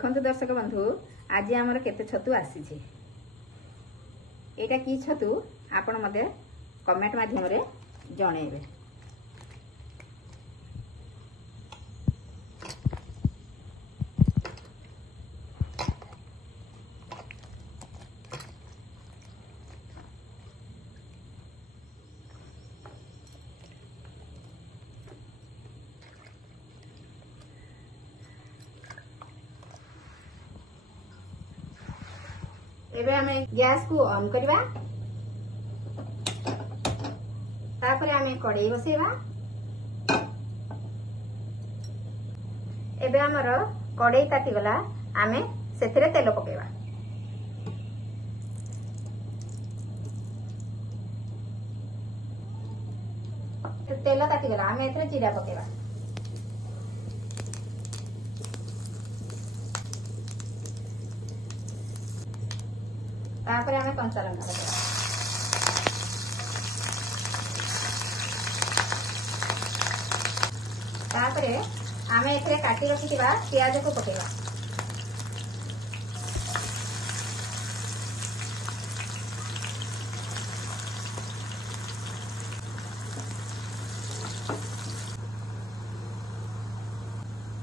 देखंतु दर्शक बंधु आज आमर केते छतु आसी एटा की छतु आपण मते कमेंट माध्यम रे जणेबे। एबे हमें गैस को ऑन करवा तापरे हमें कड़ाई बसेवा। एबे हमर कड़ाई ताती गला हमें सेथिरे तेल पकेवा। तेल ताती गला हमें एथरे जीरा पकेवा। तापरे हमें कंचा लंका पकेवा। तापरे हमें एथरे काटी रखिथिबा प्याज को पकेवा।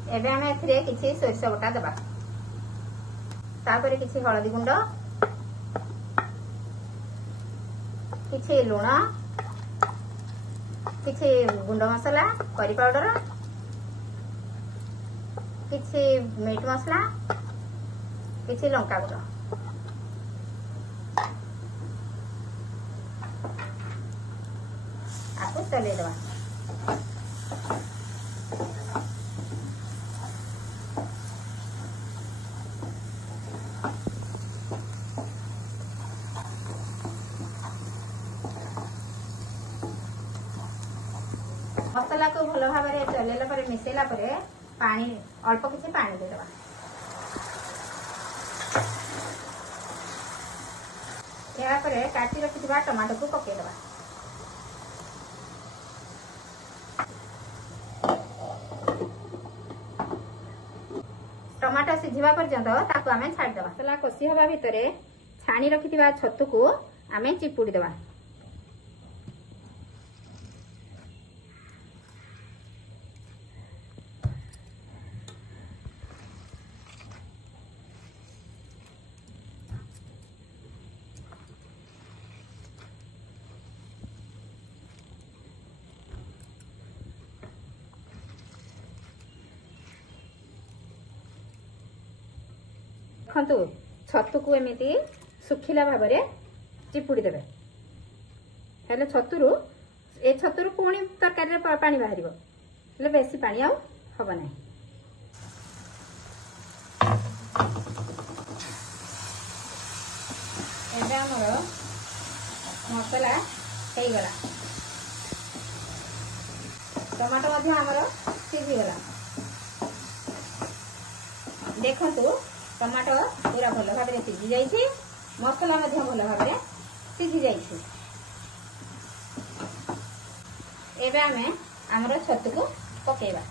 एबे हमें एथरे किछि सोरिष बटा देबा। तापरे किछि हळदी गुंड, किछि लुण, किछि गुंड मसला करी पाउडर, किछि मीट मसला, किछि लंका गुंड। आपको चले देवा। मसला को भल भाव चलेला पर मिसेला पर पानी अल्प किसी पानी देदेवा। या पर काटी रखिथिबा टमाटो को पकेदेवा। टमाटो सिझिबा पर्यंत ताकू आमे छाड़ देबा। मसला कसी हवा भितरे छाणी रखिथिबा छतु को आमे चिपुड़ी देबा। देखंतु छतु को एमिति सुखिला भाबरे चिपुड़ी देबे। हेले छतुरु ए छतुरु पुणी तरकारी रे पानी बाहरिबो। हेले बेसी पानी आउ हबो नै। एबे हमर मसला हेई गला। टमाटो मध्य हमर सिझी गला। देखंतु टमाटो पूरा भल भाव सिझी जाइए। मसला मध्य भल भाव सिझी जाइए। एबे आमे हमर छतु को पकेबा।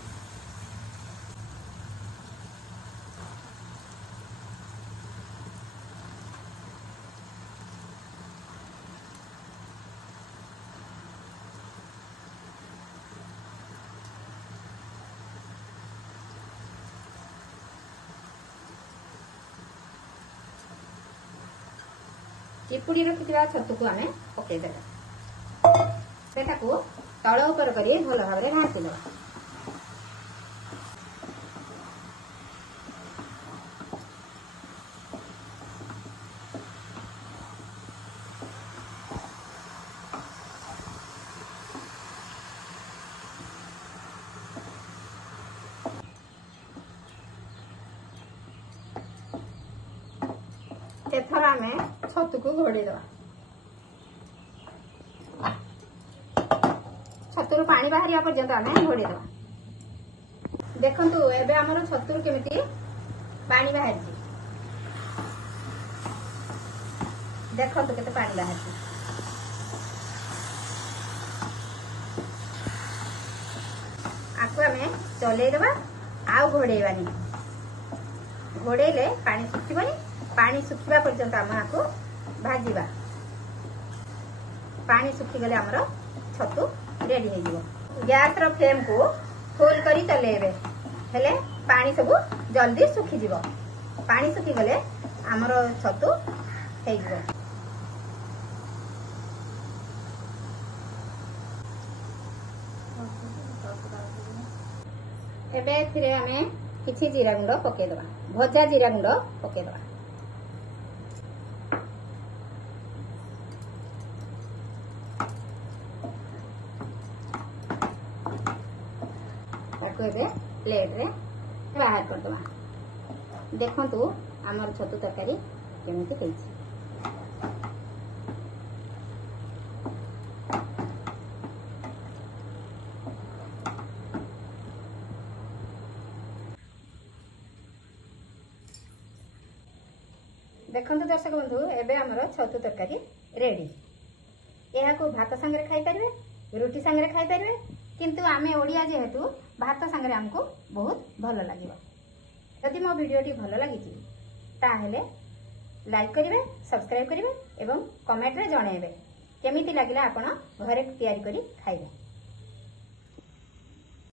चिपुड़ी रखिथिबा छतु को आमे पकेई देबा। सेटाकू तळ ऊपर करी भल भाव रे घांटी देबा। एथर आमे छतु को घोड़े देवा। छतुर पानी बाहरिया पर्यंत आमे घोड़े देवा। देखंतु एबे हमर छतुर केमिति पानी बाहरछि। देखंतु केते पानी बाहरछि। आकु आमे चले देवा। आउ घोड़ेबानी। घोड़े पानी सुखिबनी पानी सुखिबा पर्यंत आम आपको भाजिबा पानी सुखीगले आमर छतु रेडी हो गैस रो फ्लेम को फुल करी चलेबे हेले पानी सब जल्दी सुखी जीवो पानी सुखीगले आमर छतु हो एबे एथिरे आमे किछि जीरा गुंड पके दबा भजा जीरा गुंड पके दबा ताको एबे प्लेट रे बाहर कर दबा देखंतु हमर छतु तरकारी केमिति हेछि देखते दर्शक बंधु एबे हमर छतु तरकारी रेडी यह को भात संगे खाई पारे रुटी संगे खाई पारे किंतु आमे ओडिया जेहेतु भात संगे हमको बहुत भल लगे यदि मो वीडियोटी भल लगी ताहले लाइक करिवे सब्सक्राइब करिवे एवं कमेंट रे जणाइबे केमिति लागिला आपण घरे तैयारी करी खाइबे।